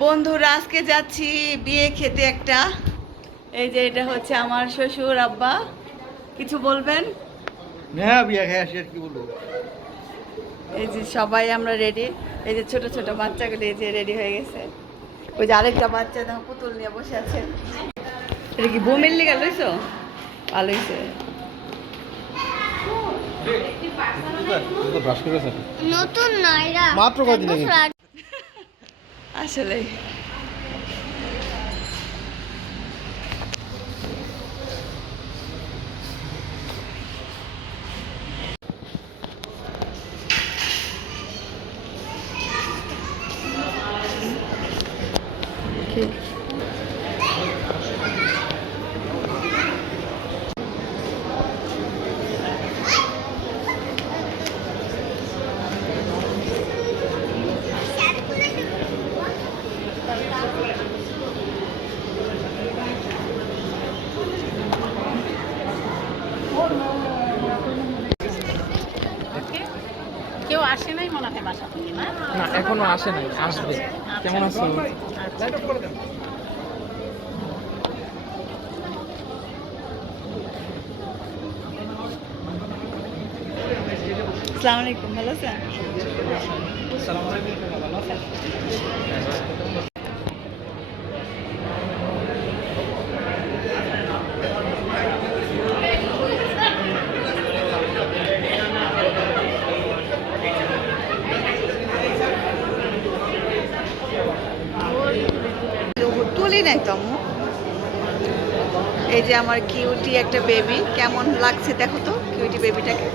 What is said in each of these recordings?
বন্ধুরা আজকে যাচ্ছি বিয়ে খেতে একটা। এই যে এটা হচ্ছে আমার শ্বশুর আব্বা, কিছু বলবেন? না বিয়ে খেয়ে আসি আর কি বলবো। এই যে সবাই আমরা রেডি। এই যে ছোট ছোট বাচ্চাগুলো এই যে রেডি হয়ে গেছে। ওই যে আরেকটা বাচ্চা দেখো পুতুল নিয়ে বসে আছে। এটা কি বোমের লিগা লইছো? ভালো হয়েছে। নতুন নাইরা মাত্র কয়দিন আগে আসলে কেউ আসে নাই মনে হয় বাসা থেকে, না না এখনো আসে নাই, আসবে। কেমন আছো? আসসালামু আলাইকুম, ভালো আছেন? তুলি নাই তো আম্মু। এই যে আমার কিউটি একটা বেবি, কেমন লাগছে দেখো তো কিউটি বেবিটাকে।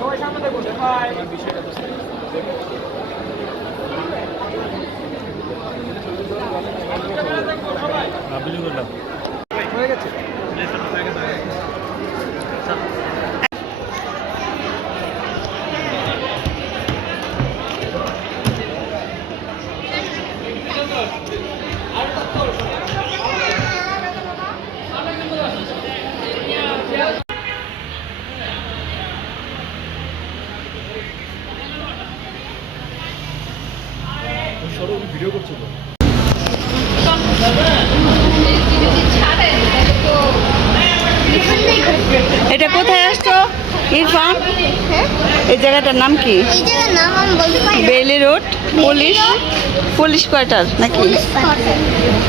সবাই সামনে দেখো, ভাই বিষয়টা বুঝতে হয়ে গেছে। ভিডিও করছো তো? এটা কোথায় আসছো ইরফান? এই জায়গাটার নাম কি? এই জায়গার নাম আমি বলতে পারি না। বেইলি রোড পুলিশ কোয়ার্টার নাকি? Police quarter.